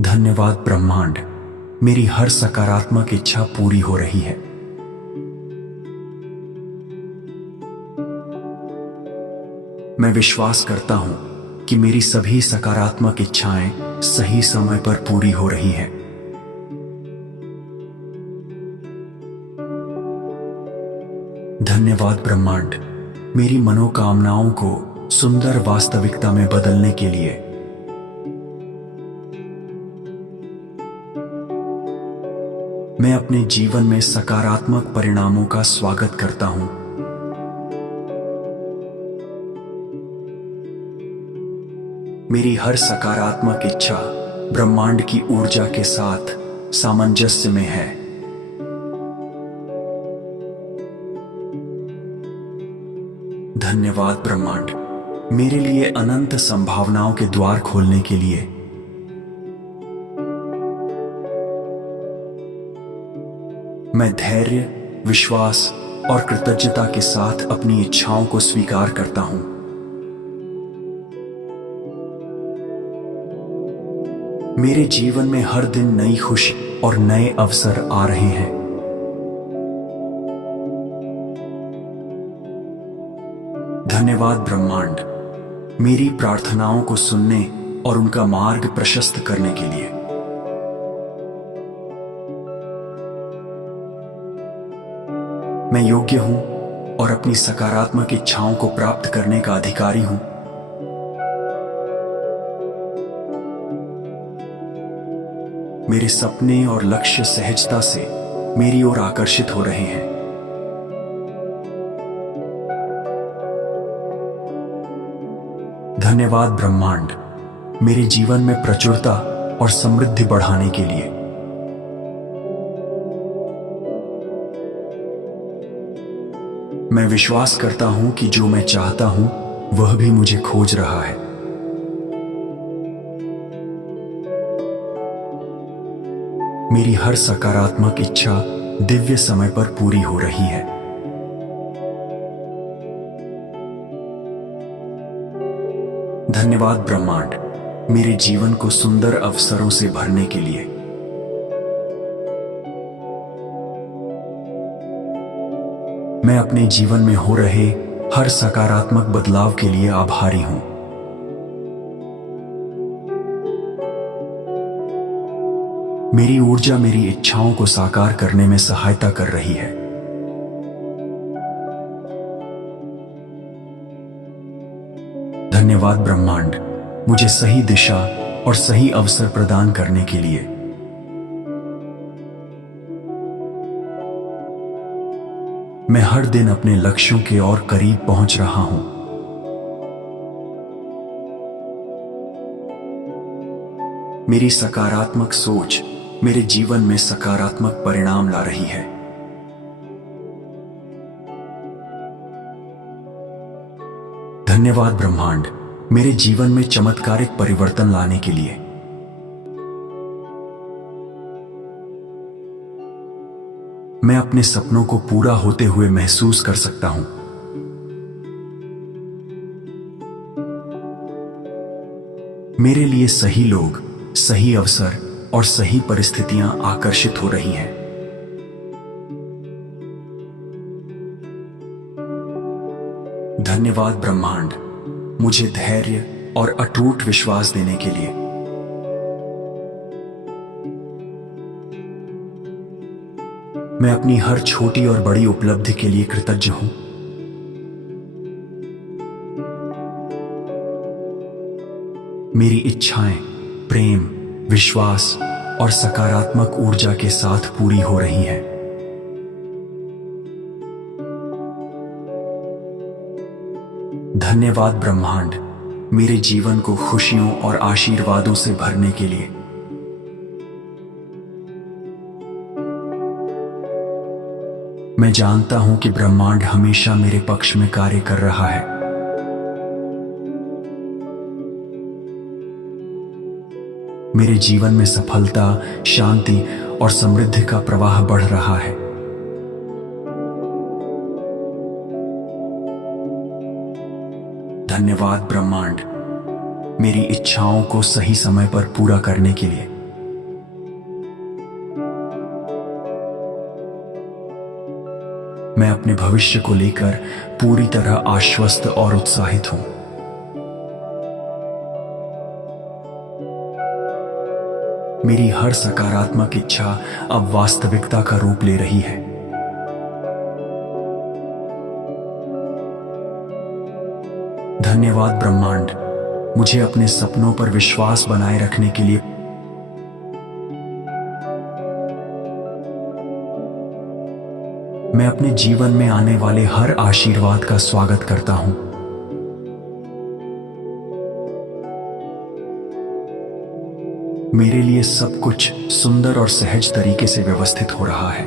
धन्यवाद ब्रह्मांड, मेरी हर सकारात्मक इच्छा पूरी हो रही है। मैं विश्वास करता हूं कि मेरी सभी सकारात्मक इच्छाएं सही समय पर पूरी हो रही हैं। धन्यवाद ब्रह्मांड, मेरी मनोकामनाओं को सुंदर वास्तविकता में बदलने के लिए। मैं अपने जीवन में सकारात्मक परिणामों का स्वागत करता हूं। मेरी हर सकारात्मक इच्छा ब्रह्मांड की ऊर्जा के साथ सामंजस्य में है। धन्यवाद ब्रह्मांड, मेरे लिए अनंत संभावनाओं के द्वार खोलने के लिए। मैं धैर्य, विश्वास और कृतज्ञता के साथ अपनी इच्छाओं को स्वीकार करता हूं। मेरे जीवन में हर दिन नई खुशी और नए अवसर आ रहे हैं। धन्यवाद ब्रह्मांड, मेरी प्रार्थनाओं को सुनने और उनका मार्ग प्रशस्त करने के लिए। मैं योग्य हूं और अपनी सकारात्मक इच्छाओं को प्राप्त करने का अधिकारी हूं। मेरे सपने और लक्ष्य सहजता से मेरी ओर आकर्षित हो रहे हैं। धन्यवाद ब्रह्मांड, मेरे जीवन में प्रचुरता और समृद्धि बढ़ाने के लिए। मैं विश्वास करता हूं कि जो मैं चाहता हूं वह भी मुझे खोज रहा है। मेरी हर सकारात्मक इच्छा दिव्य समय पर पूरी हो रही है। धन्यवाद ब्रह्मांड, मेरे जीवन को सुंदर अवसरों से भरने के लिए। मैं अपने जीवन में हो रहे हर सकारात्मक बदलाव के लिए आभारी हूं। मेरी ऊर्जा मेरी इच्छाओं को साकार करने में सहायता कर रही है। धन्यवाद ब्रह्मांड, मुझे सही दिशा और सही अवसर प्रदान करने के लिए। मैं हर दिन अपने लक्ष्यों के और करीब पहुंच रहा हूं। मेरी सकारात्मक सोच मेरे जीवन में सकारात्मक परिणाम ला रही है। धन्यवाद ब्रह्मांड, मेरे जीवन में चमत्कारिक परिवर्तन लाने के लिए। मैं अपने सपनों को पूरा होते हुए महसूस कर सकता हूं। मेरे लिए सही लोग, सही अवसर और सही परिस्थितियां आकर्षित हो रही हैं। धन्यवाद ब्रह्मांड, मुझे धैर्य और अटूट विश्वास देने के लिए। मैं अपनी हर छोटी और बड़ी उपलब्धि के लिए कृतज्ञ हूं। मेरी इच्छाएं प्रेम, विश्वास और सकारात्मक ऊर्जा के साथ पूरी हो रही हैं। धन्यवाद ब्रह्मांड, मेरे जीवन को खुशियों और आशीर्वादों से भरने के लिए। मैं जानता हूं कि ब्रह्मांड हमेशा मेरे पक्ष में कार्य कर रहा है। मेरे जीवन में सफलता, शांति और समृद्धि का प्रवाह बढ़ रहा है। धन्यवाद ब्रह्मांड, मेरी इच्छाओं को सही समय पर पूरा करने के लिए। मैं अपने भविष्य को लेकर पूरी तरह आश्वस्त और उत्साहित हूं। मेरी हर सकारात्मक इच्छा अब वास्तविकता का रूप ले रही है। धन्यवाद ब्रह्मांड, मुझे अपने सपनों पर विश्वास बनाए रखने के लिए। मैं अपने जीवन में आने वाले हर आशीर्वाद का स्वागत करता हूं। मेरे लिए सब कुछ सुंदर और सहज तरीके से व्यवस्थित हो रहा है।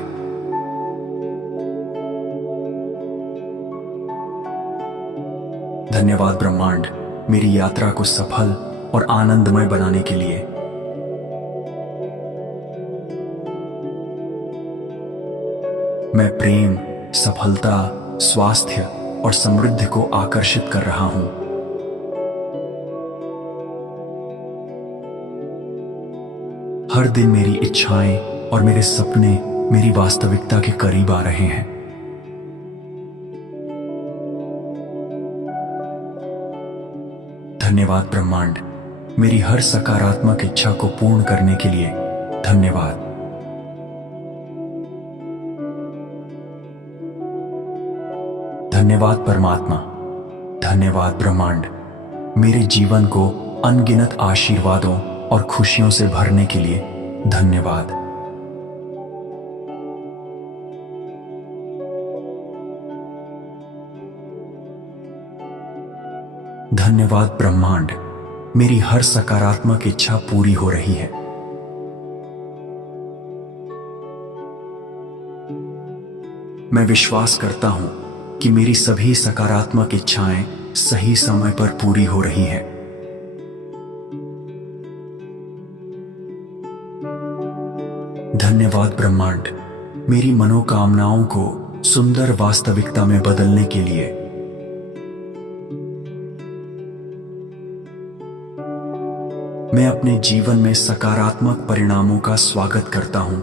धन्यवाद ब्रह्मांड, मेरी यात्रा को सफल और आनंदमय बनाने के लिए। मैं प्रेम, सफलता, स्वास्थ्य और समृद्धि को आकर्षित कर रहा हूं। हर दिन मेरी इच्छाएं और मेरे सपने मेरी वास्तविकता के करीब आ रहे हैं। धन्यवाद ब्रह्मांड, मेरी हर सकारात्मक इच्छा को पूर्ण करने के लिए धन्यवाद। धन्यवाद परमात्मा, धन्यवाद ब्रह्मांड, मेरे जीवन को अनगिनत आशीर्वादों और खुशियों से भरने के लिए धन्यवाद। धन्यवाद ब्रह्मांड, मेरी हर सकारात्मक इच्छा पूरी हो रही है। मैं विश्वास करता हूं कि मेरी सभी सकारात्मक इच्छाएं सही समय पर पूरी हो रही हैं। धन्यवाद ब्रह्मांड, मेरी मनोकामनाओं को सुंदर वास्तविकता में बदलने के लिए। मैं अपने जीवन में सकारात्मक परिणामों का स्वागत करता हूं।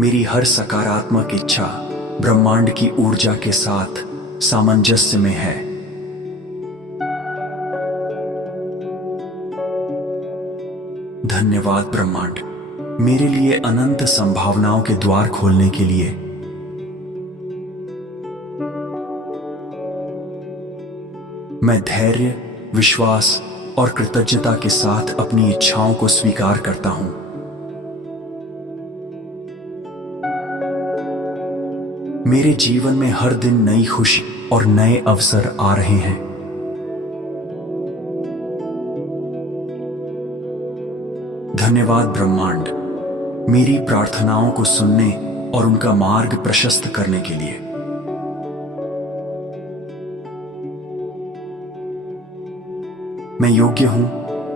मेरी हर सकारात्मक इच्छा ब्रह्मांड की ऊर्जा के साथ सामंजस्य में है। धन्यवाद ब्रह्मांड, मेरे लिए अनंत संभावनाओं के द्वार खोलने के लिए। मैं धैर्य, विश्वास और कृतज्ञता के साथ अपनी इच्छाओं को स्वीकार करता हूं। मेरे जीवन में हर दिन नई खुशी और नए अवसर आ रहे हैं। धन्यवाद ब्रह्मांड, मेरी प्रार्थनाओं को सुनने और उनका मार्ग प्रशस्त करने के लिए। मैं योग्य हूं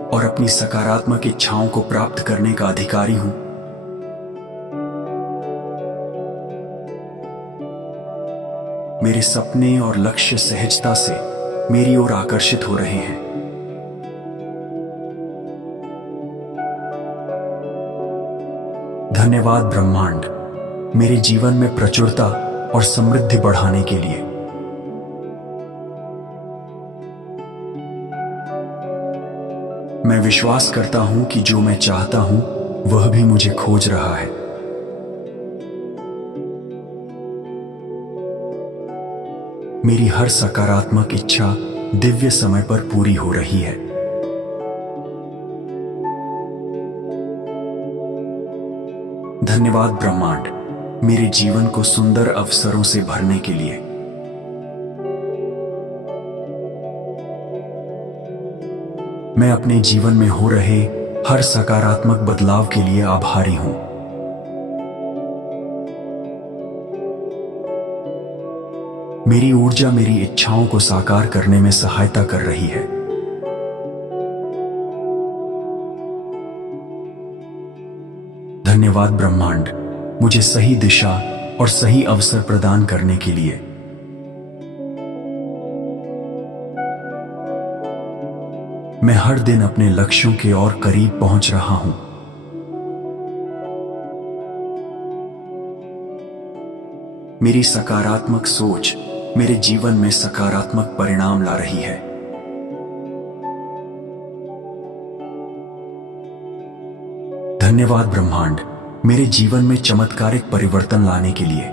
और अपनी सकारात्मक इच्छाओं को प्राप्त करने का अधिकारी हूं। मेरे सपने और लक्ष्य सहजता से मेरी ओर आकर्षित हो रहे हैं। धन्यवाद ब्रह्मांड, मेरे जीवन में प्रचुरता और समृद्धि बढ़ाने के लिए। मैं विश्वास करता हूं कि जो मैं चाहता हूं वह भी मुझे खोज रहा है। मेरी हर सकारात्मक इच्छा दिव्य समय पर पूरी हो रही है। धन्यवाद ब्रह्मांड, मेरे जीवन को सुंदर अवसरों से भरने के लिए। मैं अपने जीवन में हो रहे हर सकारात्मक बदलाव के लिए आभारी हूं। मेरी ऊर्जा मेरी इच्छाओं को साकार करने में सहायता कर रही है। धन्यवाद ब्रह्मांड, मुझे सही दिशा और सही अवसर प्रदान करने के लिए। मैं हर दिन अपने लक्ष्यों के और करीब पहुंच रहा हूं। मेरी सकारात्मक सोच मेरे जीवन में सकारात्मक परिणाम ला रही है। धन्यवाद ब्रह्मांड, मेरे जीवन में चमत्कारिक परिवर्तन लाने के लिए।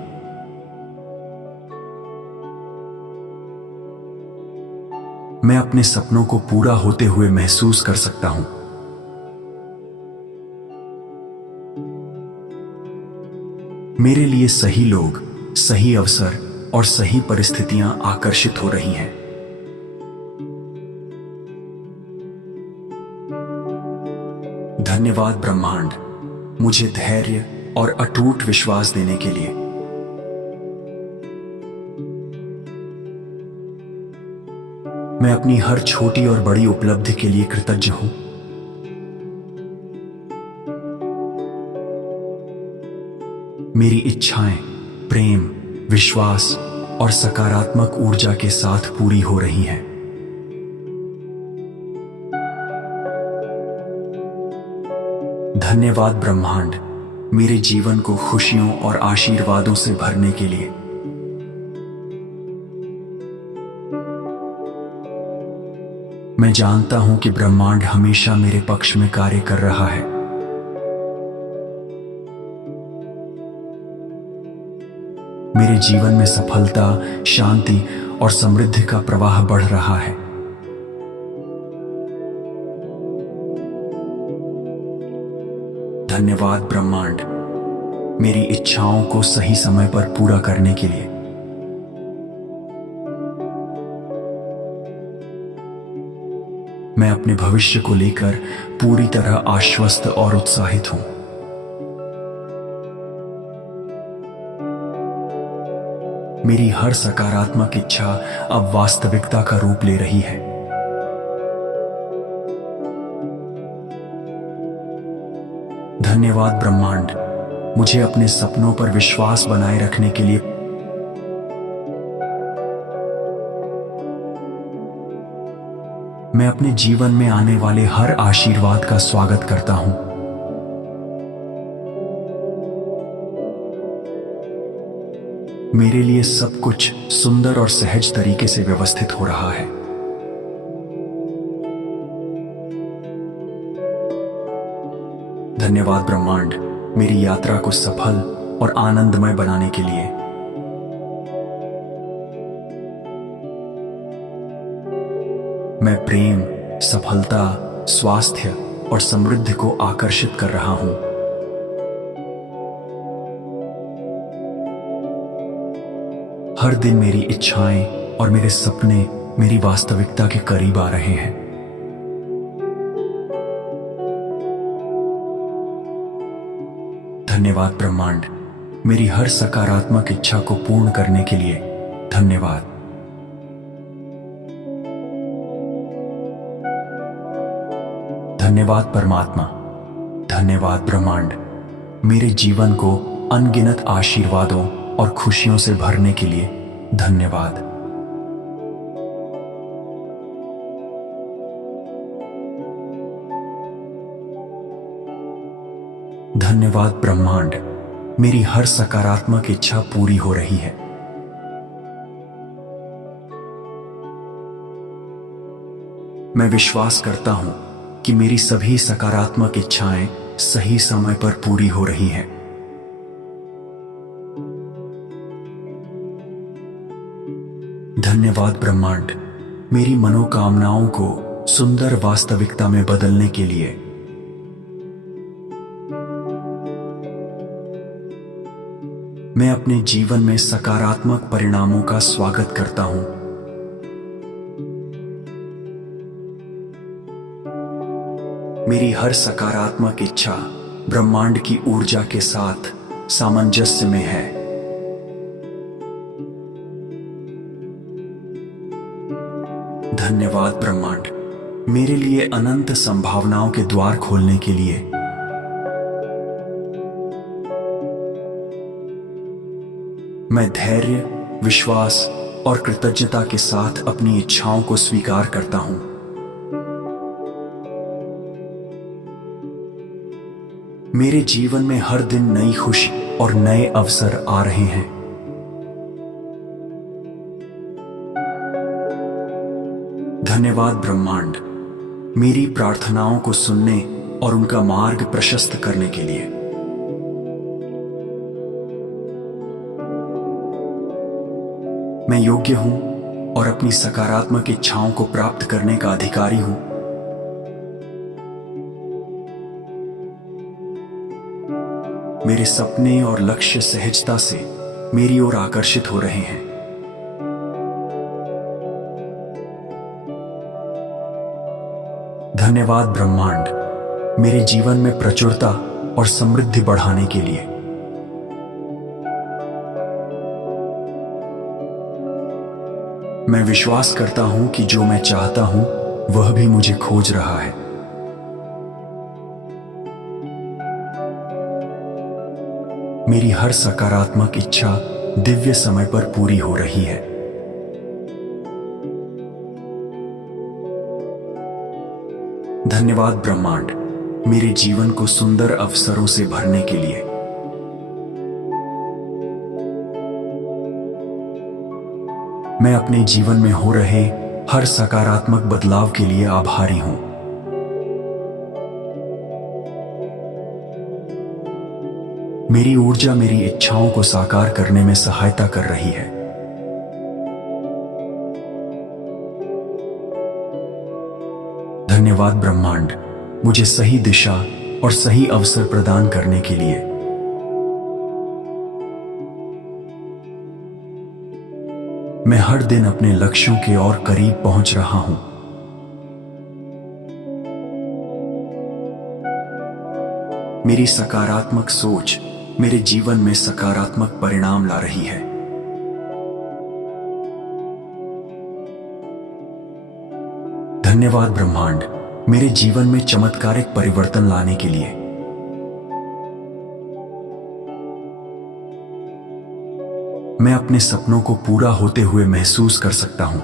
मैं अपने सपनों को पूरा होते हुए महसूस कर सकता हूं। मेरे लिए सही लोग, सही अवसर और सही परिस्थितियां आकर्षित हो रही हैं। धन्यवाद ब्रह्मांड, मुझे धैर्य और अटूट विश्वास देने के लिए। मैं अपनी हर छोटी और बड़ी उपलब्धि के लिए कृतज्ञ हूं। मेरी इच्छाएं प्रेम, विश्वास और सकारात्मक ऊर्जा के साथ पूरी हो रही हैं। धन्यवाद ब्रह्मांड, मेरे जीवन को खुशियों और आशीर्वादों से भरने के लिए। मैं जानता हूं कि ब्रह्मांड हमेशा मेरे पक्ष में कार्य कर रहा है। मेरे जीवन में सफलता, शांति और समृद्धि का प्रवाह बढ़ रहा है। धन्यवाद ब्रह्मांड, मेरी इच्छाओं को सही समय पर पूरा करने के लिए। मैं अपने भविष्य को लेकर पूरी तरह आश्वस्त और उत्साहित हूं। मेरी हर सकारात्मक इच्छा अब वास्तविकता का रूप ले रही है। धन्यवाद ब्रह्मांड, मुझे अपने सपनों पर विश्वास बनाए रखने के लिए। मैं अपने जीवन में आने वाले हर आशीर्वाद का स्वागत करता हूं। मेरे लिए सब कुछ सुंदर और सहज तरीके से व्यवस्थित हो रहा है। धन्यवाद ब्रह्मांड, मेरी यात्रा को सफल और आनंदमय बनाने के लिए। मैं प्रेम, सफलता, स्वास्थ्य और समृद्धि को आकर्षित कर रहा हूं। हर दिन मेरी इच्छाएं और मेरे सपने मेरी वास्तविकता के करीब आ रहे हैं। धन्यवाद ब्रह्मांड, मेरी हर सकारात्मक इच्छा को पूर्ण करने के लिए। धन्यवाद। धन्यवाद परमात्मा, धन्यवाद ब्रह्मांड, मेरे जीवन को अनगिनत आशीर्वादों और खुशियों से भरने के लिए। धन्यवाद। धन्यवाद ब्रह्मांड, मेरी हर सकारात्मक इच्छा पूरी हो रही है। मैं विश्वास करता हूं कि मेरी सभी सकारात्मक इच्छाएं सही समय पर पूरी हो रही हैं। धन्यवाद ब्रह्मांड, मेरी मनोकामनाओं को सुंदर वास्तविकता में बदलने के लिए। मैं अपने जीवन में सकारात्मक परिणामों का स्वागत करता हूं। मेरी हर सकारात्मक इच्छा ब्रह्मांड की ऊर्जा के साथ सामंजस्य में है। धन्यवाद ब्रह्मांड, मेरे लिए अनंत संभावनाओं के द्वार खोलने के लिए। मैं धैर्य, विश्वास और कृतज्ञता के साथ अपनी इच्छाओं को स्वीकार करता हूं। मेरे जीवन में हर दिन नई खुशी और नए अवसर आ रहे हैं। धन्यवाद ब्रह्मांड, मेरी प्रार्थनाओं को सुनने और उनका मार्ग प्रशस्त करने के लिए। मैं योग्य हूं और अपनी सकारात्मक इच्छाओं को प्राप्त करने का अधिकारी हूं। मेरे सपने और लक्ष्य सहजता से मेरी ओर आकर्षित हो रहे हैं। धन्यवाद ब्रह्मांड, मेरे जीवन में प्रचुरता और समृद्धि बढ़ाने के लिए। मैं विश्वास करता हूं कि जो मैं चाहता हूं वह भी मुझे खोज रहा है। मेरी हर सकारात्मक इच्छा दिव्य समय पर पूरी हो रही है। धन्यवाद ब्रह्मांड, मेरे जीवन को सुंदर अवसरों से भरने के लिए। मैं अपने जीवन में हो रहे हर सकारात्मक बदलाव के लिए आभारी हूं। मेरी ऊर्जा मेरी इच्छाओं को साकार करने में सहायता कर रही है। धन्यवाद ब्रह्मांड, मुझे सही दिशा और सही अवसर प्रदान करने के लिए। मैं हर दिन अपने लक्ष्यों के और करीब पहुंच रहा हूं। मेरी सकारात्मक सोच मेरे जीवन में सकारात्मक परिणाम ला रही है। धन्यवाद ब्रह्मांड, मेरे जीवन में चमत्कारिक परिवर्तन लाने के लिए। मैं अपने सपनों को पूरा होते हुए महसूस कर सकता हूं।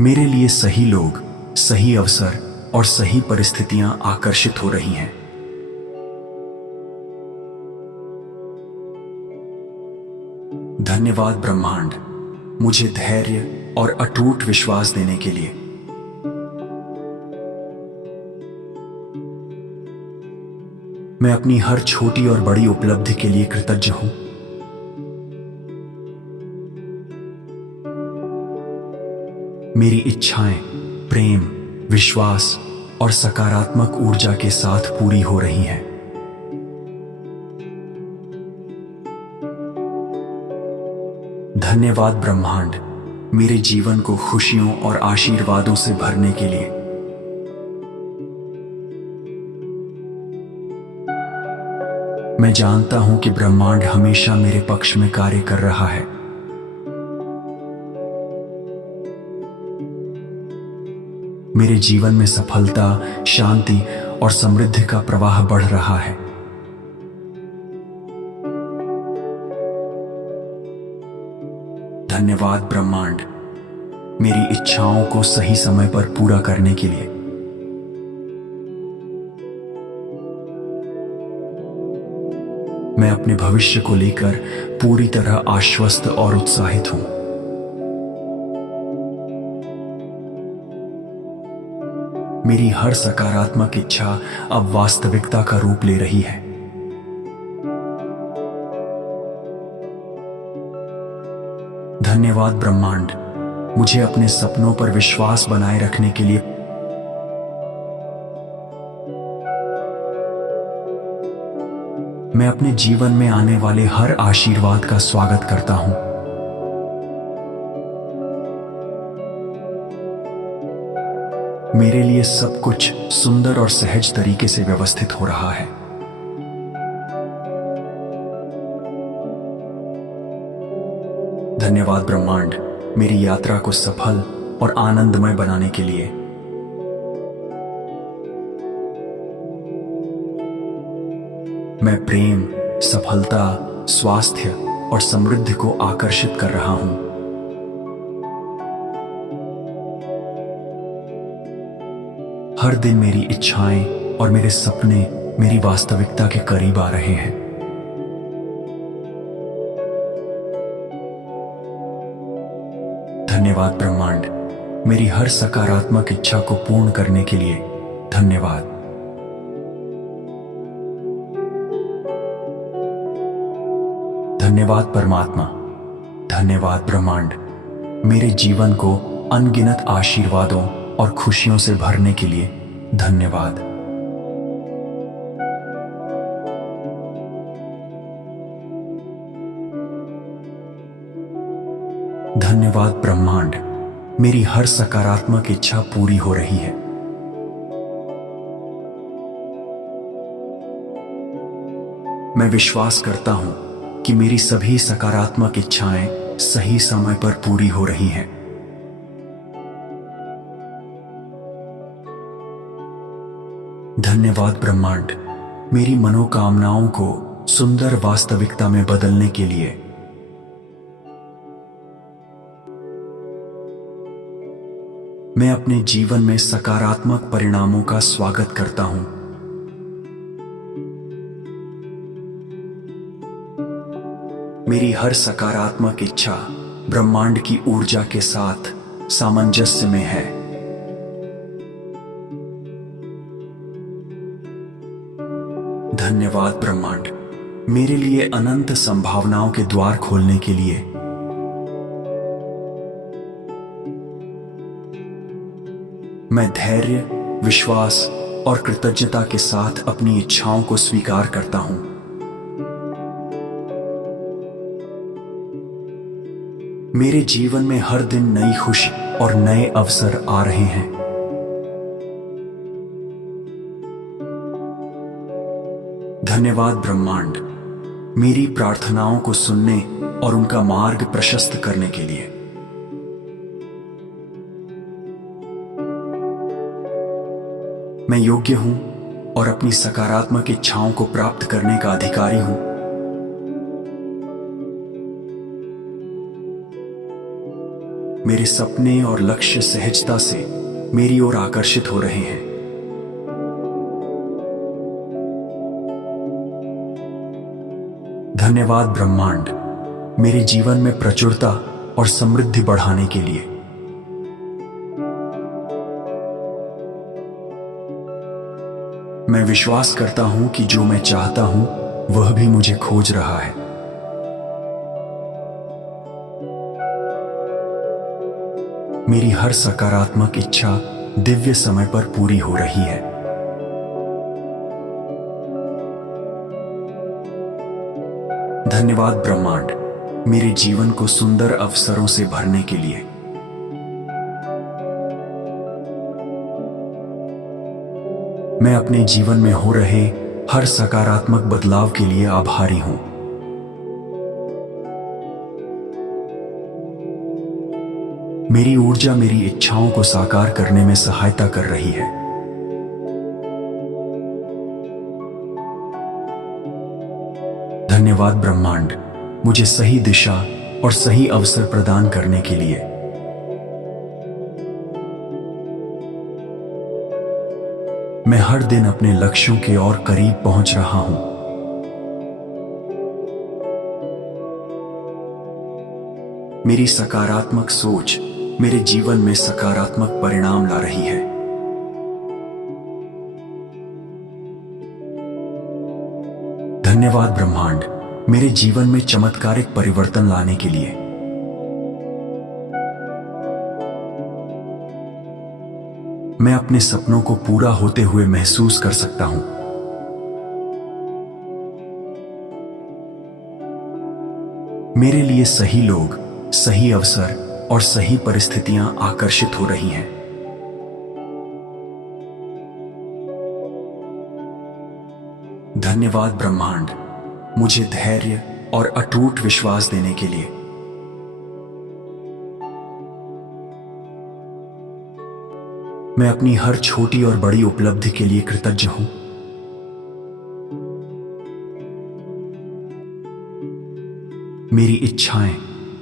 मेरे लिए सही लोग, सही अवसर और सही परिस्थितियां आकर्षित हो रही हैं। धन्यवाद ब्रह्मांड, मुझे धैर्य और अटूट विश्वास देने के लिए। मैं अपनी हर छोटी और बड़ी उपलब्धि के लिए कृतज्ञ हूं। मेरी इच्छाएं प्रेम, विश्वास और सकारात्मक ऊर्जा के साथ पूरी हो रही हैं। धन्यवाद ब्रह्मांड, मेरे जीवन को खुशियों और आशीर्वादों से भरने के लिए। मैं जानता हूं कि ब्रह्मांड हमेशा मेरे पक्ष में कार्य कर रहा है। मेरे जीवन में सफलता, शांति और समृद्धि का प्रवाह बढ़ रहा है। धन्यवाद ब्रह्मांड, मेरी इच्छाओं को सही समय पर पूरा करने के लिए। मैं अपने भविष्य को लेकर पूरी तरह आश्वस्त और उत्साहित हूं। मेरी हर सकारात्मक इच्छा अब वास्तविकता का रूप ले रही है। धन्यवाद ब्रह्मांड, मुझे अपने सपनों पर विश्वास बनाए रखने के लिए। मैं अपने जीवन में आने वाले हर आशीर्वाद का स्वागत करता हूं। मेरे लिए सब कुछ सुंदर और सहज तरीके से व्यवस्थित हो रहा है। धन्यवाद ब्रह्मांड, मेरी यात्रा को सफल और आनंदमय बनाने के लिए। मैं प्रेम, सफलता, स्वास्थ्य और समृद्धि को आकर्षित कर रहा हूं। हर दिन मेरी इच्छाएं और मेरे सपने मेरी वास्तविकता के करीब आ रहे हैं। धन्यवाद ब्रह्मांड, मेरी हर सकारात्मक इच्छा को पूर्ण करने के लिए धन्यवाद। धन्यवाद परमात्मा, धन्यवाद ब्रह्मांड, मेरे जीवन को अनगिनत आशीर्वादों और खुशियों से भरने के लिए धन्यवाद। धन्यवाद ब्रह्मांड, मेरी हर सकारात्मक इच्छा पूरी हो रही है। मैं विश्वास करता हूं कि मेरी सभी सकारात्मक इच्छाएं सही समय पर पूरी हो रही हैं। धन्यवाद ब्रह्मांड, मेरी मनोकामनाओं को सुंदर वास्तविकता में बदलने के लिए। मैं अपने जीवन में सकारात्मक परिणामों का स्वागत करता हूं। मेरी हर सकारात्मक इच्छा ब्रह्मांड की ऊर्जा के साथ सामंजस्य में है। धन्यवाद ब्रह्मांड, मेरे लिए अनंत संभावनाओं के द्वार खोलने के लिए। मैं धैर्य, विश्वास और कृतज्ञता के साथ अपनी इच्छाओं को स्वीकार करता हूं। मेरे जीवन में हर दिन नई खुशी और नए अवसर आ रहे हैं। धन्यवाद ब्रह्मांड, मेरी प्रार्थनाओं को सुनने और उनका मार्ग प्रशस्त करने के लिए। मैं योग्य हूं और अपनी सकारात्मक इच्छाओं को प्राप्त करने का अधिकारी हूं। मेरे सपने और लक्ष्य सहजता से मेरी ओर आकर्षित हो रहे हैं। धन्यवाद ब्रह्मांड, मेरे जीवन में प्रचुरता और समृद्धि बढ़ाने के लिए। मैं विश्वास करता हूं कि जो मैं चाहता हूं वह भी मुझे खोज रहा है। मेरी हर सकारात्मक इच्छा दिव्य समय पर पूरी हो रही है। धन्यवाद ब्रह्मांड, मेरे जीवन को सुंदर अवसरों से भरने के लिए। मैं अपने जीवन में हो रहे हर सकारात्मक बदलाव के लिए आभारी हूं। मेरी ऊर्जा मेरी इच्छाओं को साकार करने में सहायता कर रही है। धन्यवाद ब्रह्मांड, मुझे सही दिशा और सही अवसर प्रदान करने के लिए। मैं हर दिन अपने लक्ष्यों के और करीब पहुंच रहा हूं। मेरी सकारात्मक सोच मेरे जीवन में सकारात्मक परिणाम ला रही है। धन्यवाद ब्रह्मांड, मेरे जीवन में चमत्कारिक परिवर्तन लाने के लिए। मैं अपने सपनों को पूरा होते हुए महसूस कर सकता हूं। मेरे लिए सही लोग, सही अवसर और सही परिस्थितियां आकर्षित हो रही हैं। धन्यवाद ब्रह्मांड, मुझे धैर्य और अटूट विश्वास देने के लिए। मैं अपनी हर छोटी और बड़ी उपलब्धि के लिए कृतज्ञ हूं। मेरी इच्छाएं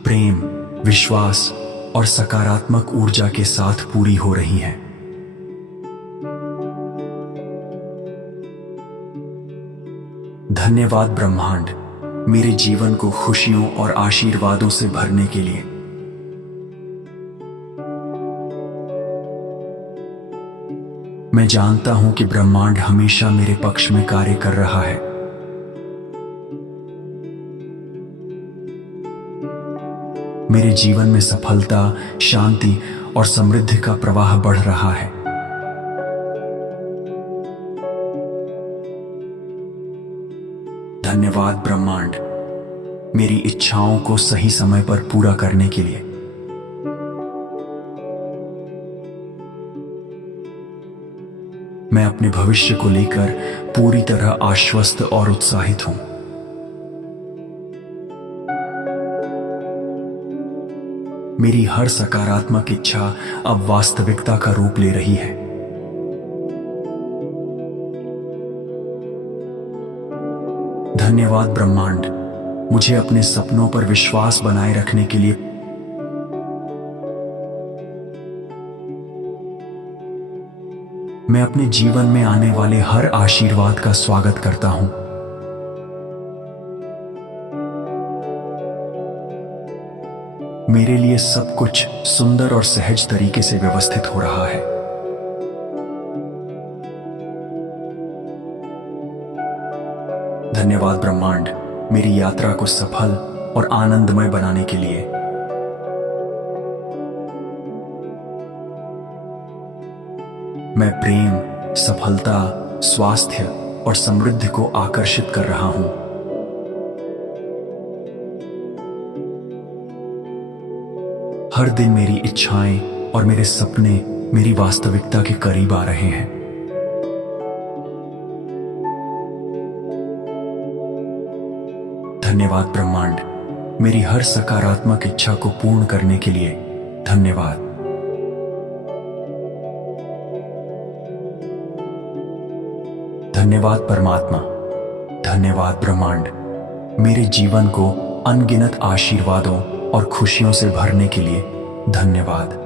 प्रेम, विश्वास और सकारात्मक ऊर्जा के साथ पूरी हो रही हैं। धन्यवाद ब्रह्मांड, मेरे जीवन को खुशियों और आशीर्वादों से भरने के लिए। मैं जानता हूं कि ब्रह्मांड हमेशा मेरे पक्ष में कार्य कर रहा है। मेरे जीवन में सफलता, शांति और समृद्धि का प्रवाह बढ़ रहा है। धन्यवाद ब्रह्मांड, मेरी इच्छाओं को सही समय पर पूरा करने के लिए। मैं अपने भविष्य को लेकर पूरी तरह आश्वस्त और उत्साहित हूं। मेरी हर सकारात्मक इच्छा अब वास्तविकता का रूप ले रही है। धन्यवाद ब्रह्मांड, मुझे अपने सपनों पर विश्वास बनाए रखने के लिए। मैं अपने जीवन में आने वाले हर आशीर्वाद का स्वागत करता हूं। मेरे लिए सब कुछ सुंदर और सहज तरीके से व्यवस्थित हो रहा है। धन्यवाद ब्रह्मांड, मेरी यात्रा को सफल और आनंदमय बनाने के लिए। मैं प्रेम, सफलता, स्वास्थ्य और समृद्धि को आकर्षित कर रहा हूं। हर दिन मेरी इच्छाएं और मेरे सपने मेरी वास्तविकता के करीब आ रहे हैं। धन्यवाद ब्रह्मांड, मेरी हर सकारात्मक इच्छा को पूर्ण करने के लिए धन्यवाद। धन्यवाद परमात्मा, धन्यवाद ब्रह्मांड, मेरे जीवन को अनगिनत आशीर्वादों और खुशियों से भरने के लिए धन्यवाद।